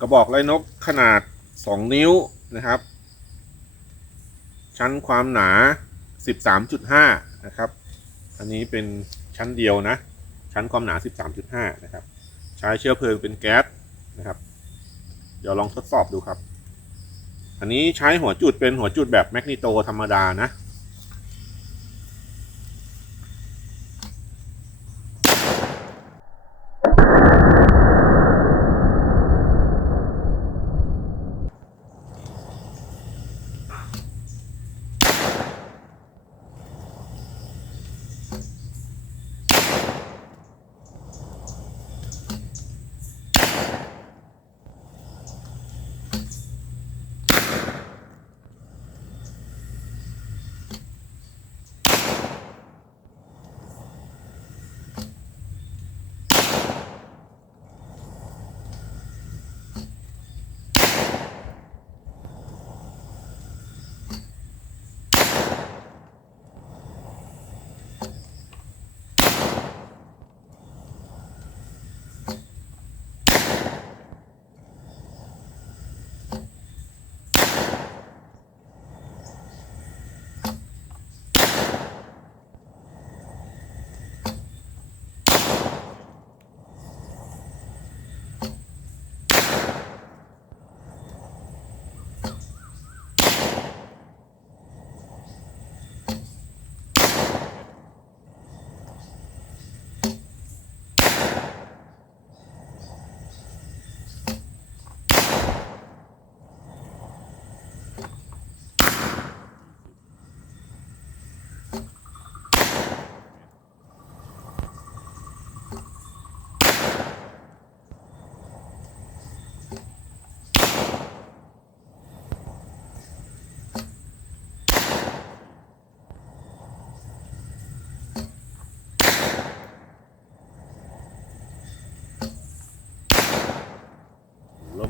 กระบอกไร้นกขนาด 2 นิ้วนะครับ ชั้นความหนา 13.5 นะครับ อันนี้เป็นชั้นเดียวนะ ชั้นความหนา 13.5 นะครับ ใช้เชื้อเพลิงเป็นแก๊สนะครับ เดี๋ยวลองทดสอบดูครับ อันนี้ใช้หัวจุดเป็นหัวจุดแบบแมกนีโตธรรมดานะ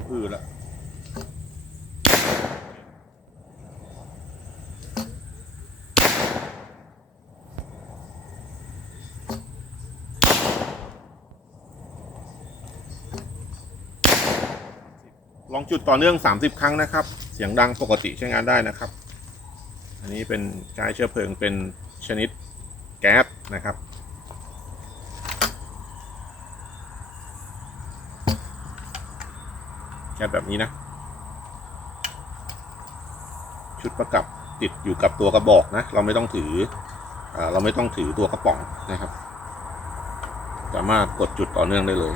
มอื้อแล้วลองจุดต่อเนื่อง 30 ครั้งนะครับ เสียงดังปกติใช้งานได้นะครับ อันนี้เป็นใช้เชื้อเพลิงเป็นชนิดแก๊สนะครับ แก๊สแบบนี้นะ ชุดประกับติดอยู่กับตัวกระบอกนะ เราไม่ต้องถืออเราไม่ต้องถือตัวกระป๋องนะครับ สามารถกดจุดต่อเนื่องได้เลย